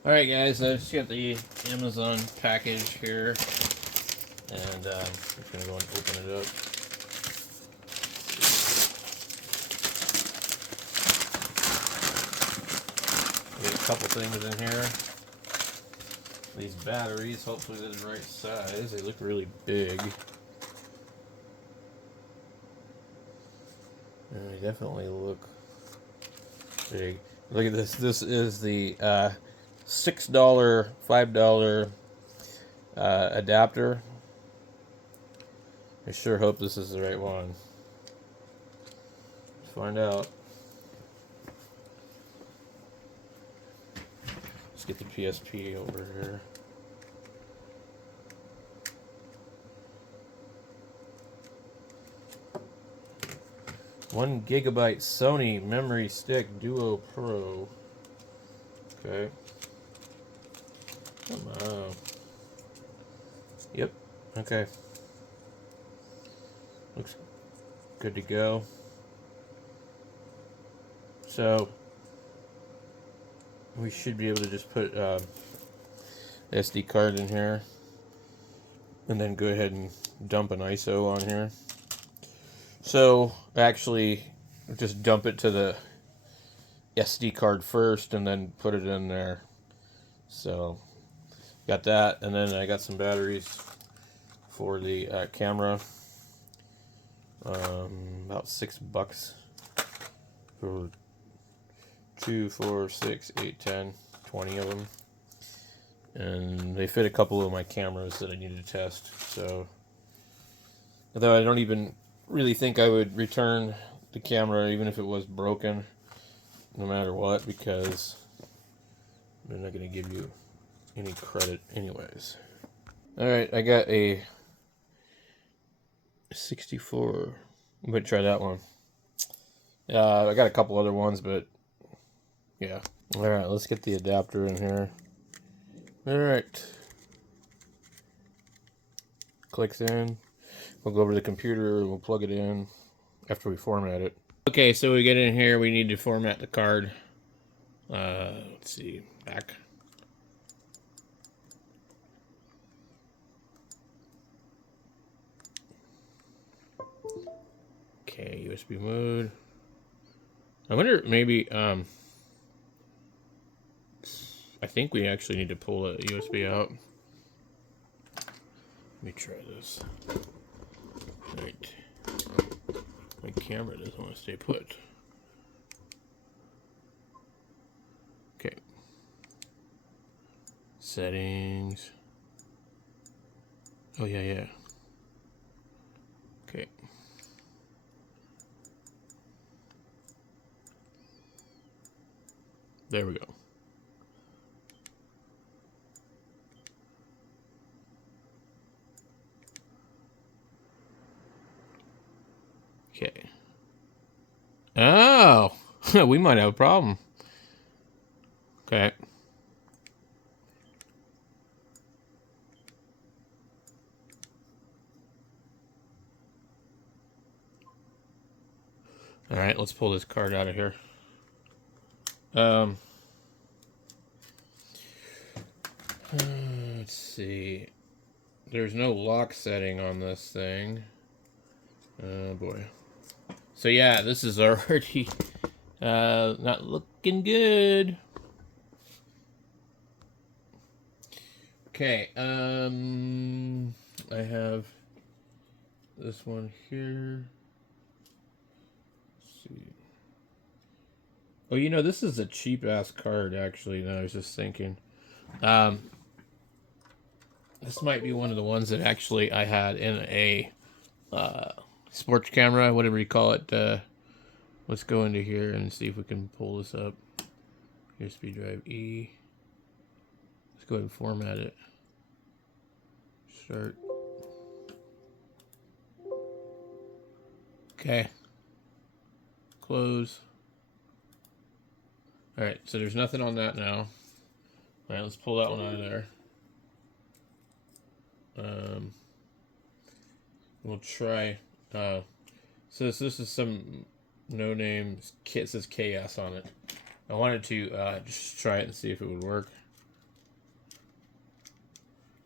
Alright guys, I just got the Amazon package here, and I'm just going to go and open it up. We got a couple things in here. These batteries, hopefully they're the right size. They look really big. And they definitely look big. Look at this. This is the $6, $5 adapter. I sure hope this is the right one. Let's find out. Let's get the PSP over here. One gigabyte Sony memory stick Duo Pro. Okay. Come on. Yep. Okay. Looks good to go. So we should be able to just put SD card in here, and then go ahead and dump an ISO on here. So actually, just dump it to the SD card first, and then put it in there. So got that, and then I got some batteries for the camera. About $6 for 2, 4, 6, 8, 10, 20 of them. And they fit a couple of my cameras that I needed to test. So, although I don't even really think I would return the camera even if it was broken, no matter what, because they're not going to give you any credit anyways. Alright, I got a 64. I'm going to try that one. I got a couple other ones, but yeah. Alright, let's get the adapter in here. Alright. Clicks in. We'll go over to the computer and we'll plug it in after we format it. Okay, so we get in here, we need to format the card. Let's see, back. Okay, USB mode. I wonder, maybe, I think we actually need to pull a USB out. Let me try this. Right. My camera doesn't want to stay put. Okay. Settings. Oh, yeah. Okay. There we go. Okay. Oh, we might have a problem. Okay. All right, let's pull this card out of here. Let's see. There's no lock setting on this thing. Oh boy. So yeah, this is already not looking good. Okay, I have this one here. Let's see. Oh, you know, this is a cheap ass card actually. Now I was just thinking. This might be one of the ones that actually I had in a sports camera, whatever you call it. Let's go into here and see if we can pull this up. USB drive E. Let's go ahead and format it. Start. Okay. Close. Alright, so there's nothing on that now. Alright, let's pull that one out of there. We'll try. So this is some no-name kit. It says KS on it. I wanted to just try it and see if it would work.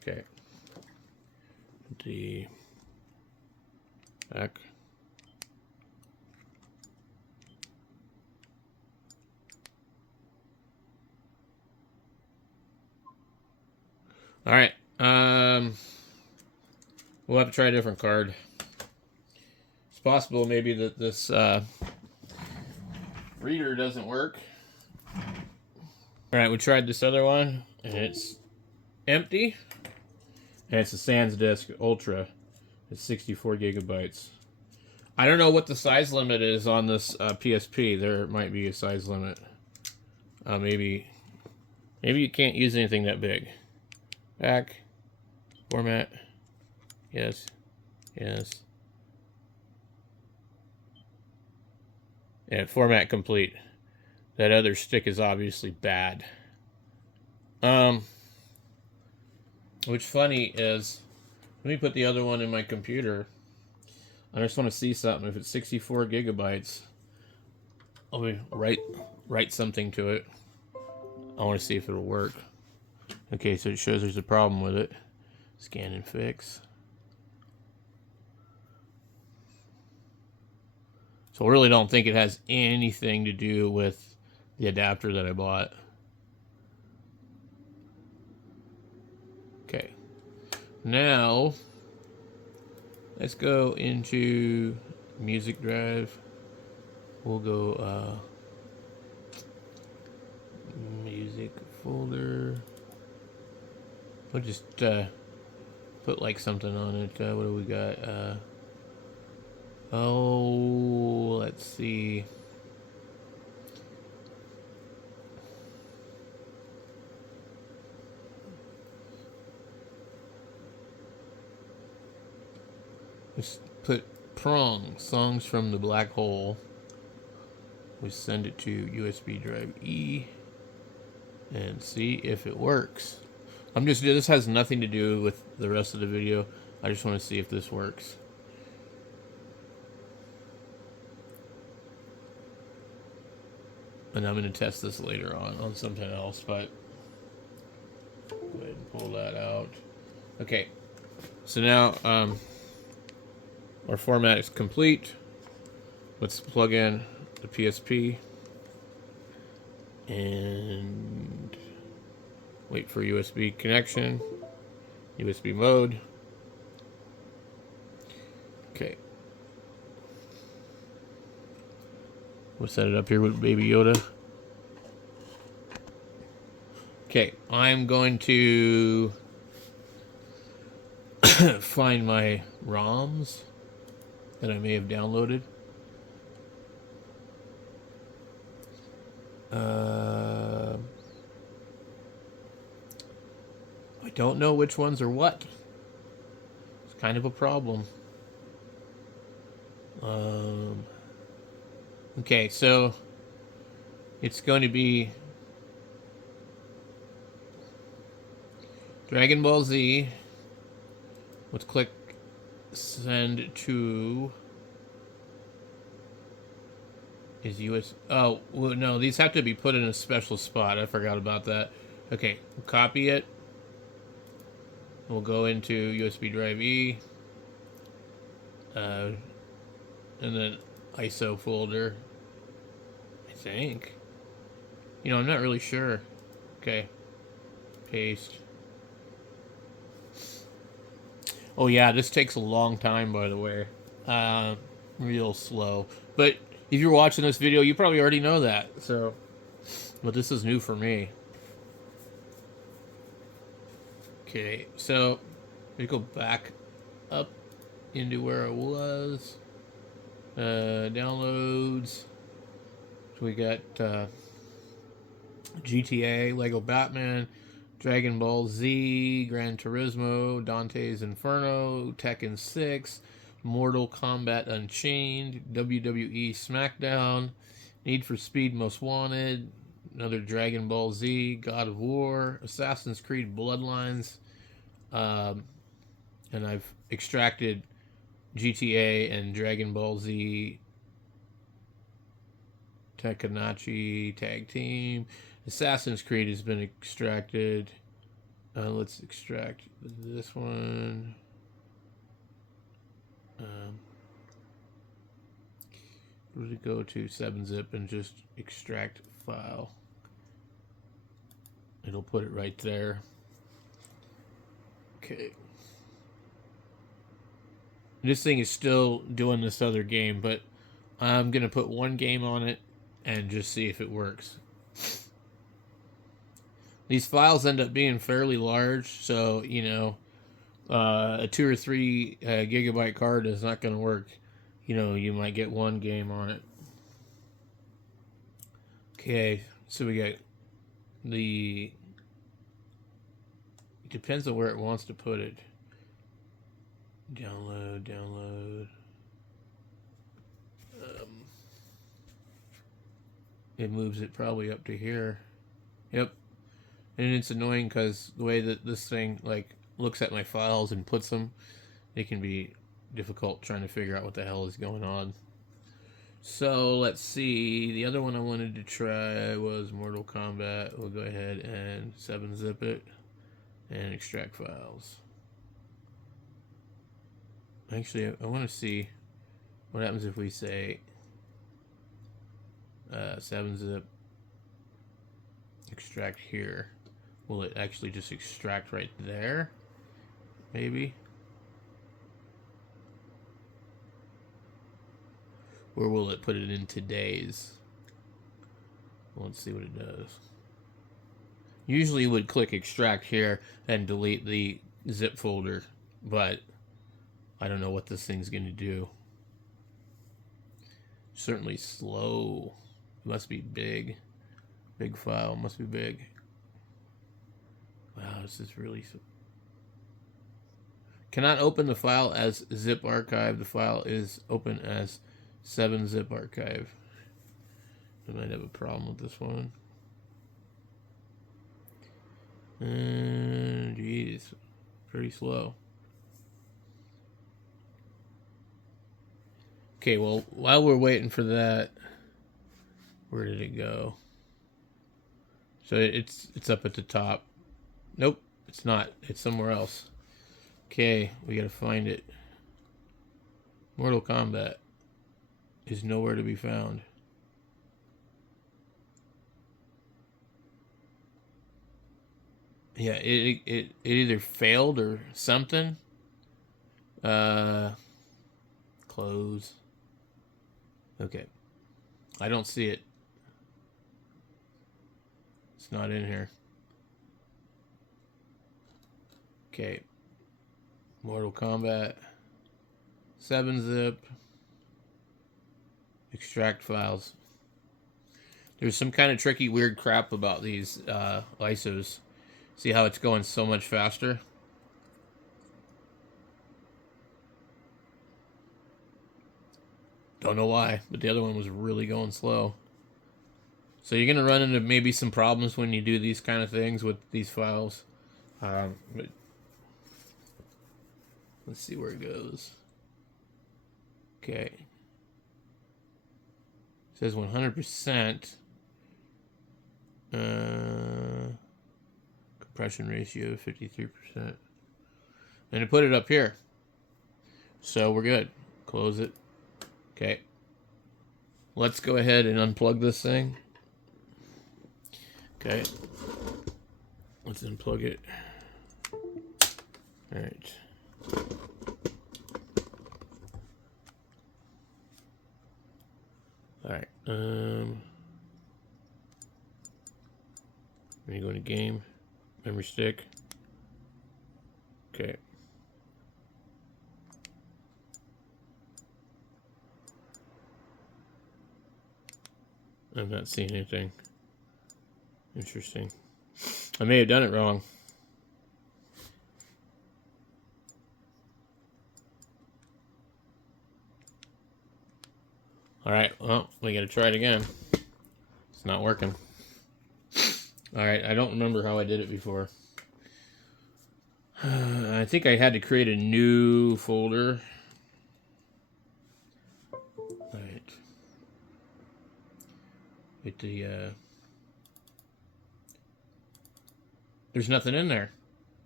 Okay. The back. All right. We'll have to try a different card. It's possible maybe that this reader doesn't work. All right, we tried this other one, and it's empty. And it's a SanDisk Ultra. It's 64 gigabytes. I don't know what the size limit is on this PSP. There might be a size limit. Maybe you can't use anything that big. Back. Format. Yes. Yes. And format complete. That other stick is obviously bad. What's funny is, let me put the other one in my computer. I just want to see something. If it's 64 gigabytes, I'll write something to it. I want to see if it'll work. Okay, so it shows there's a problem with it. Scan and fix. So I really don't think it has anything to do with the adapter that I bought. Okay. Now, let's go into music drive. We'll go music folder. We'll just put like something on it. What do we got? Oh, let's see. Let's put prong, songs from the black hole. We send it to USB drive E and see if it works. This has nothing to do with the rest of the video. I just want to see if this works. And I'm going to test this later on something else, but go ahead and pull that out. Okay, so now our format is complete. Let's plug in the PSP and wait for USB connection, USB mode. Okay. We'll set it up here with Baby Yoda. Okay, I'm going to find my ROMs that I may have downloaded. I don't know which ones are what. It's kind of a problem. Okay, so it's going to be Dragon Ball Z. Let's click send to is US. Oh, well, no, these have to be put in a special spot. I forgot about that. Okay, we'll copy it. We'll go into USB drive E. And then ISO folder. I think. You know, I'm not really sure. Okay. Paste. Oh yeah, this takes a long time, by the way. Real slow. But if you're watching this video, you probably already know that. So, but this is new for me. Okay, so we go back up into where it was. Downloads. So we got GTA, Lego Batman, Dragon Ball Z, Gran Turismo, Dante's Inferno, Tekken 6, Mortal Kombat Unchained, WWE SmackDown, Need for Speed Most Wanted, another Dragon Ball Z, God of War, Assassin's Creed Bloodlines, and I've extracted GTA and Dragon Ball Z, Tekkanachi Tag Team. Assassin's Creed has been extracted. Let's extract this one. Really go to 7-zip and just extract file. It'll put it right there. Okay. This thing is still doing this other game, but I'm going to put one game on it and just see if it works. These files end up being fairly large, so, you know, a 2 or 3 gigabyte card is not going to work. You know, you might get one game on it. Okay, so we got the... It depends on where it wants to put it. Download. It moves it probably up to here. Yep. And it's annoying because the way that this thing like looks at my files and puts them, it can be difficult trying to figure out what the hell is going on. So let's see. The other one I wanted to try was Mortal Kombat. We'll go ahead and 7-zip it and extract files. Actually, I want to see what happens if we say 7-zip extract here. Will it actually just extract right there? Maybe. Or will it put it in today's? Well, let's see what it does. Usually you would click extract here and delete the zip folder, but I don't know what this thing's going to do. Certainly slow. It must be big. Big file. Must be big. Wow, this is really... Cannot open the file as zip archive. The file is open as 7-zip archive. I might have a problem with this one. Geez. Pretty slow. Okay, well, while we're waiting for that, where did it go? So it's up at the top. Nope, it's not. It's somewhere else. Okay, we gotta find it. Mortal Kombat is nowhere to be found. Yeah, it either failed or something. Close. Okay. I don't see it. It's not in here. Okay. Mortal Kombat. 7-zip. Extract files. There's some kind of tricky, weird crap about these ISOs. See how it's going so much faster? Don't know why, but the other one was really going slow. So you're going to run into maybe some problems when you do these kind of things with these files. But let's see where it goes. Okay. It says 100%. Compression ratio 53%. And I put it up here. So we're good. Close it. Okay. Let's go ahead and unplug this thing. Okay. Let's unplug it. All right. All right. Let me go into game, memory stick. Okay. I'm not seeing anything. Interesting. I may have done it wrong. Alright, well, we gotta try it again. It's not working. Alright, I don't remember how I did it before. I think I had to create a new folder. Alright. With the, there's nothing in there.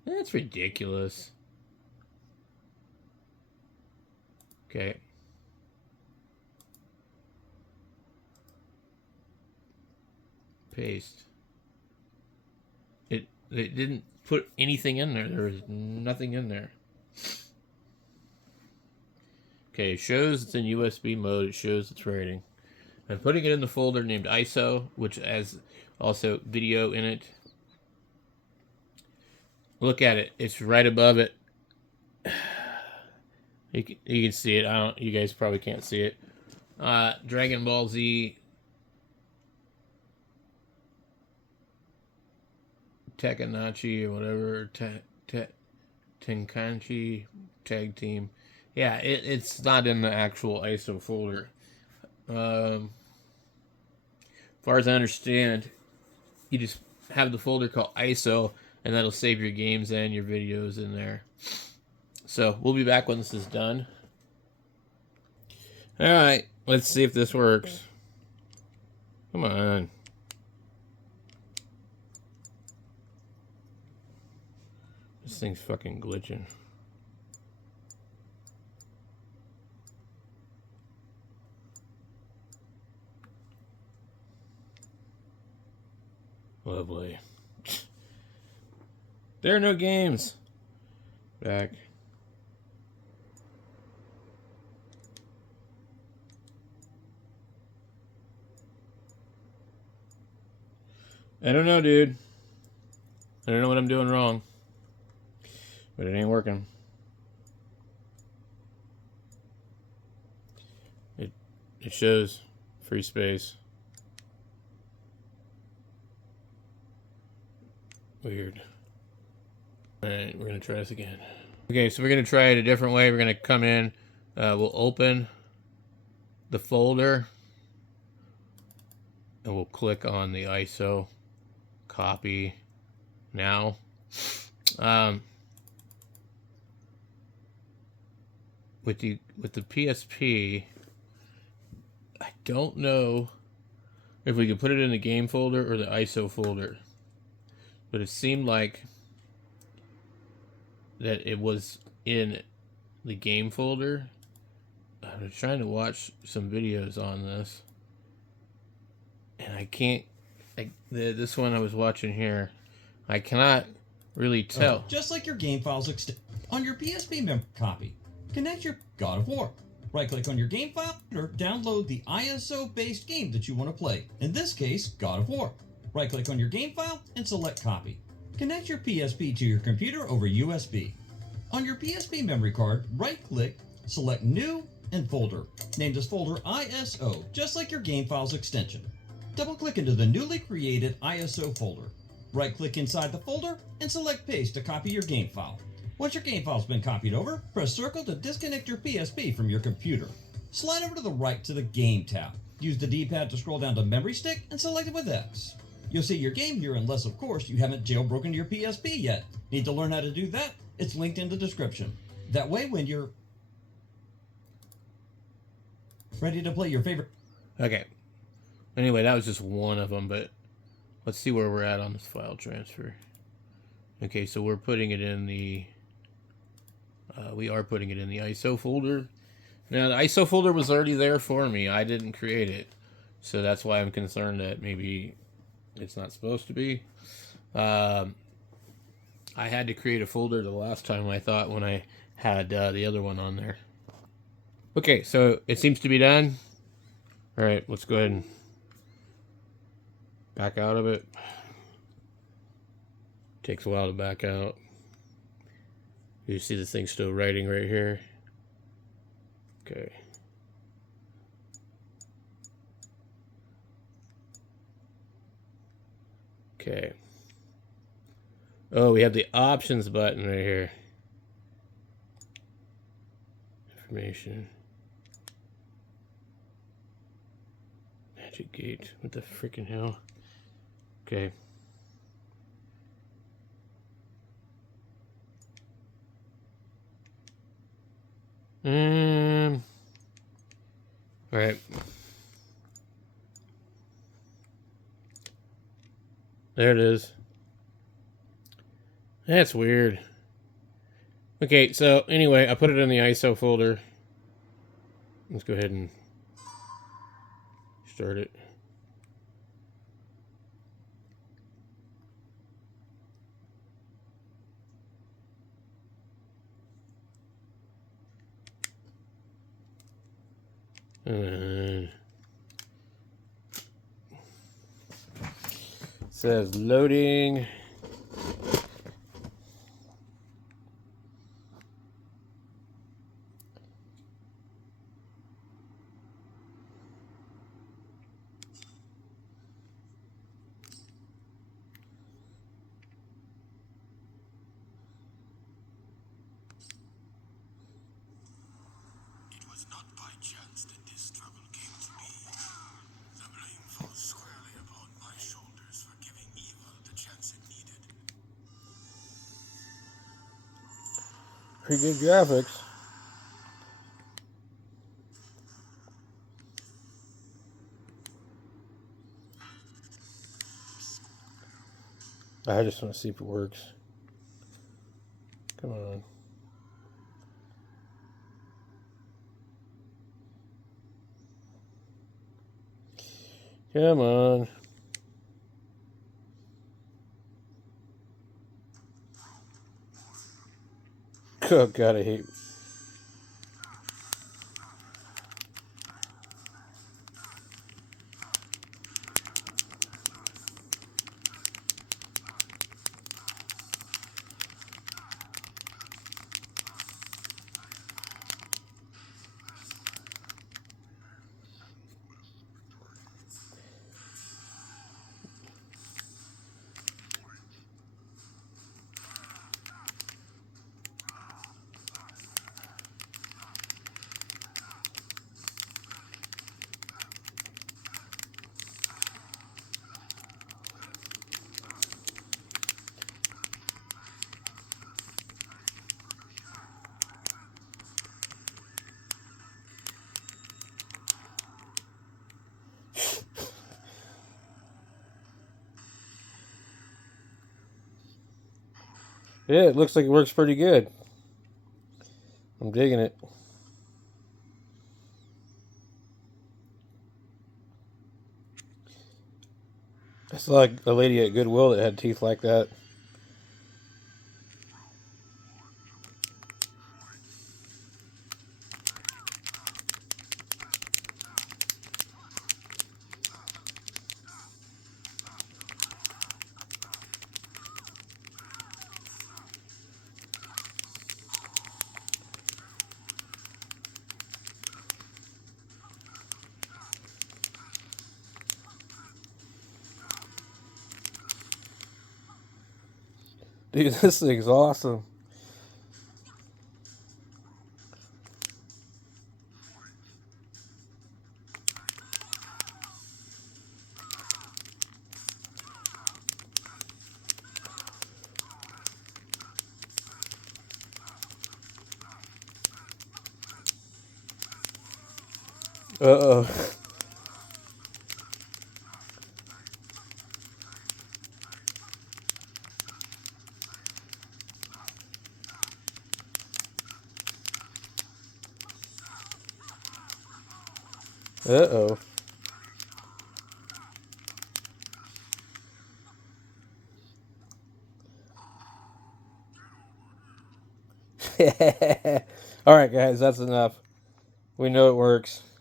That's ridiculous. Okay. Paste. They didn't put anything in there. There was nothing in there. Okay, it shows it's in USB mode. It shows it's writing. I'm putting it in the folder named ISO, which has also video in it. Look at it. It's right above it. You can see it. You guys probably can't see it. Dragon Ball Z Tekanachi or whatever. Tenkanchi tag team. Yeah, it's not in the actual ISO folder. As far as I understand, you just have the folder called ISO, and that'll save your games and your videos in there. So we'll be back when this is done. Alright, let's see if this works. Come on. This thing's fucking glitching. Lovely. There are no games. Back. I don't know, dude. I don't know what I'm doing wrong. But it ain't working. It shows free space. Weird. Alright, we're going to try this again. Okay, so we're going to try it a different way. We're going to come in. We'll open the folder. And we'll click on the ISO. Copy. Now. With the PSP, I don't know if we can put it in the game folder or the ISO folder. But it seemed like that it was in the game folder. I was trying to watch some videos on this, and I can't. This one I was watching here, I cannot really tell. Just like your game files on your PSP copy, connect your God of War. Right-click on your game file or download the ISO-based game that you want to play. In this case, God of War. Right-click on your game file and select Copy. Connect your PSP to your computer over USB. On your PSP memory card, right-click, select New and Folder. Name this folder ISO, just like your game files extension. Double-click into the newly created ISO folder. Right-click inside the folder and select Paste to copy your game file. Once your game file's been copied over, press circle to disconnect your PSP from your computer. Slide over to the right to the Game tab. Use the D-pad to scroll down to Memory Stick and select it with X. You'll see your game here unless, of course, you haven't jailbroken your PSP yet. Need to learn how to do that? It's linked in the description. That way, when you're ready to play your favorite... Okay. Anyway, that was just one of them, but let's see where we're at on this file transfer. Okay, so we're putting it in the... we are putting it in the ISO folder. Now, the ISO folder was already there for me. I didn't create it. So that's why I'm concerned that maybe it's not supposed to be. I had to create a folder the last time, I thought, when I had the other one on there. Okay, so it seems to be done. Alright, let's go ahead and back out of it. Takes a while to back out. You see the thing still writing right here. Okay. Okay. Oh, we have the options button right here. Information. Magic gate. What the freaking hell? Okay. All right. There it is. That's weird. Okay, so anyway, I put it in the ISO folder. Let's go ahead and start it. And it says loading. Not by chance that this struggle came to be. The blame falls squarely upon my shoulders for giving evil the chance it needed. Pretty good graphics. I just want to see if it works. Come on. Come on. Oh, God, I hate. Yeah, it looks like it works pretty good. I'm digging it. It's like a lady at Goodwill that had teeth like that. Dude, this thing's awesome. Uh-oh. Uh-oh. All right, guys, that's enough. We know it works.